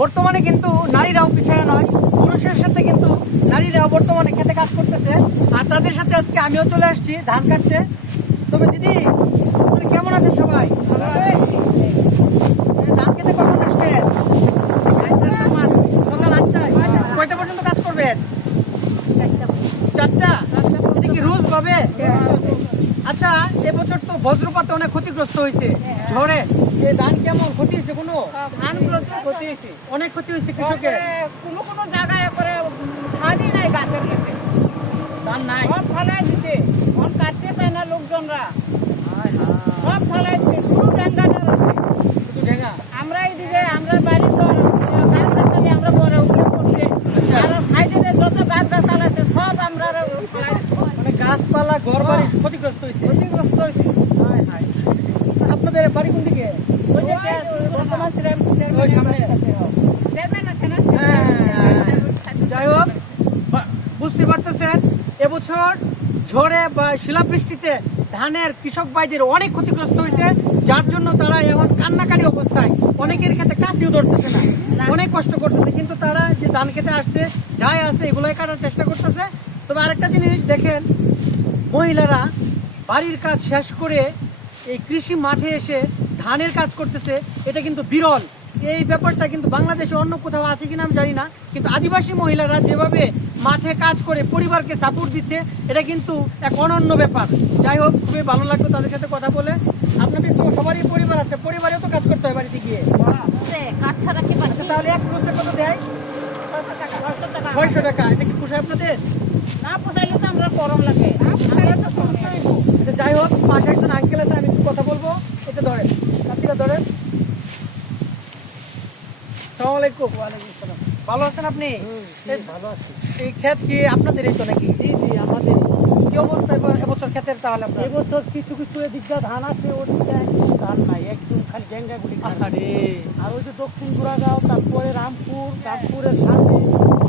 বর্তমানে কিন্তু নারীরাও পিছনে নয়, পুরুষের সাথে কিন্তু নারীরাও বর্তমানে খেতে কাজ করতেছে। আর তাদের সাথে আজকে আমিও চলে আসছি ধান কাটতে। তবে দিদি কেমন আছেন সবাই? আচ্ছা এবছর তো বজ্রপাতে অনেক ক্ষতিগ্রস্ত হয়েছে। ঝড়ে এ ধান কেমন ক্ষতি হয়েছে কোনো? ধানগুলো তো ক্ষতি হয়েছে। অনেক ক্ষতি হয়েছে কৃষকের। কোনো কোনো জায়গায় করে ধানই নাই গাছের নিচে। ধান নাই? সব ফলাই দিতে সব কাটতে চায় না লোকজনরা? সব ফলাই দিতে শুধু ডেঙ্গাটা রয়েছে শুধু ঢেঙা আমরা এইদিকে আমরা বাড়ি তো গাছ গাছালি আমরা বড় উঠে পড়ছে আচ্ছা। আর সাইডে যত গাছ গাছাল আছে সব আমরা ফলাই মানে গাছপালা ঘর বাড়ি ক্ষতিগ্রস্ত হয়েছে ক্ষতিগ্রস্ত হয়েছে হায় হায় আপনাদের বাড়ি কোন দিকে ওই যে বর্তমান ওই। যাই হোক বুঝতে পারতেছেন, এবছর ঝড়ে বা শিলাবৃষ্টিতে ধানের কৃষক ভাইদের অনেক ক্ষতিগ্রস্ত হয়েছে, যার জন্য তারা এখন কান্নাকাটি অবস্থায় অনেকের ক্ষেত্রে কাশিও ধরতেছে না, অনেক কষ্ট করতেছে, কিন্তু তারা যে ধান খেতে আসছে, যাই আছে, এগুলোই কাটার চেষ্টা করতেছে তবে আরেকটা জিনিস দেখেন, মহিলারা বাড়ির কাজ শেষ করে এই কৃষি মাঠে এসে ধানের কাজ করতেছে এটা কিন্তু বিরল। এই ব্যাপারটা কিন্তু বাংলাদেশে অন্য কোথাও আছে কিনা আমি জানি না কিন্তু আদিবাসী মহিলারা যেভাবে মাঠে কাজ করে পরিবারকে সাপোর্ট দিচ্ছে এটা কিন্তু এক অনন্য ব্যাপার। যাই হোক খুবই ভালো লাগল তাদের সাথে কথা বলে। আপনাদের তো সবারই পরিবার আছে পরিবারেও তো কাজ করতে হয় বাড়িতে গিয়ে। তাহলে এক বছর কত দেয়? ছয়শো টাকা, এটা কি পোষায় আপনাদের? না পোষাইলে তো আমরা গরম লাগে। পোষাইলে তো। আচ্ছা, যাই হোক পাশে একজন আঙ্কেল আছে আমি কথা বলব। এটা ধরেন কার্তিকা ধরেন। ভালো আছেন আপনি? ভালো আছি। এই ক্ষেত কি আপনাদের এই তো নাকি? জি জি আমাদের। কি অবস্থা এবছর ক্ষেতের তাহলে আপনার? এবছর কিছু কিছু এদিকটা ধান আছে ওর ধান নাই একদম খালি খালি। আর ওই যে দক্ষিণ গুড়াগাঁও তারপরে রামপুর রামপুরের সামনে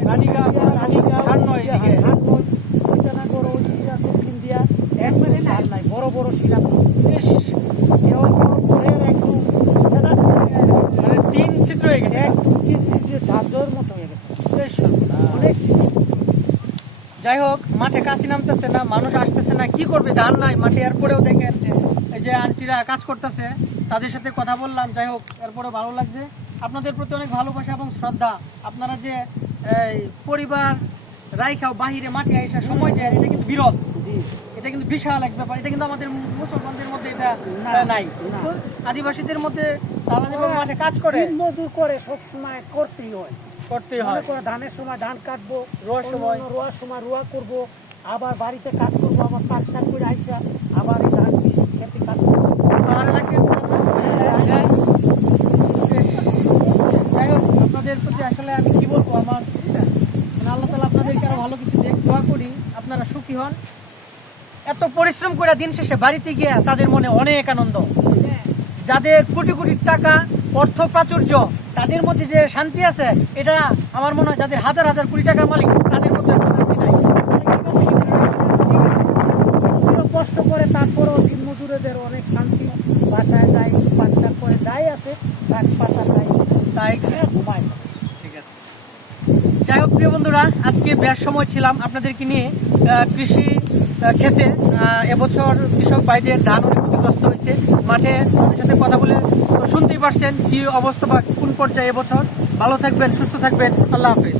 রানীগাঁও, রানীগাঁও ধান নয় এদিকে। ধান নয় ওইটানাগর ওই দিয়া দক্ষিণ দিয়া একবারে ধান নাই বড় বড় শিলা ইস, ঘরের একদম সাদা সাদা হয়ে গেছে। মানে তিন ছিদ্র হয়ে গেছে একদম কিঞ্চিত দিয়ে ঝাঁঝর মতো হয়ে গেছে ইস, অনেক যাই হোক মাঠে কাশি নামতেছে না মানুষ আসতেছে না কি করবে ধান নাই মাঠে এরপরেও দেখেন এই যে আন্টিরা কাজ করতেছে তাদের সাথে কথা বললাম যাই হোক এরপরে ভালো লাগছে। আপনাদের প্রতি অনেক ভালোবাসা এবং শ্রদ্ধা। আপনারা যে পরিবার রাইখাও বাহিরে মাঠে আইসা সময় দেয় এটা কিন্তু বিরল। এটা কিন্তু বিশাল এক ব্যাপার। এটা কিন্তু আমাদের মুসলমানদের মধ্যে এটা নাই। আদিবাসীদের মধ্যে তারা যেভাবে মাঠে কাজ করে করে সব সময় করতেই হয়। হয়। ধানের সময় ধান কাটবো রোয়ার সময়। রোয়ার সময় রোয়া করব আবার বাড়িতে কাজ করব আবার পাক শাক করে আইসা আবার এই ধান খেতে কাজ করব। যাই হোক আপনাদের প্রতি আসলে আমি কি বলব আমার মানে আল্লাহ তালা আপনাদেরকে আরও ভালো কিছু দেখ দোয়া করি আপনারা সুখী হন। এত পরিশ্রম করে দিন শেষে বাড়িতে গিয়ে তাদের মনে অনেক আনন্দ। যাদের কোটি কোটি টাকা অর্থ প্রাচুর্য তাদের মধ্যে যে শান্তি আছে, এটা আমার মনে হয় যাদের হাজার হাজার কোটি টাকার মালিক, তাদের মধ্যে কষ্ট করে, তারপরেও দিন মজুরেদের অনেক শান্তি। বাসায় পাক শাক করে যাই আছে, শাক পাতা খাই, তাই ঘুমায়। ঠিক আছে। যাই হোক, প্রিয় বন্ধুরা, আজকে বেশ সময় ছিলাম আপনাদেরকে নিয়ে। কৃষি ক্ষেতে এবছর কৃষক ভাইদের ধান অনেক ক্ষতিগ্রস্ত হয়েছে। মাঠে তাদের সাথে কথা বলে শুনতেই পারছেন কি অবস্থা বা কোন পর্যায়ে এবছর? ভালো থাকবেন সুস্থ থাকবেন আল্লাহ হাফিজ।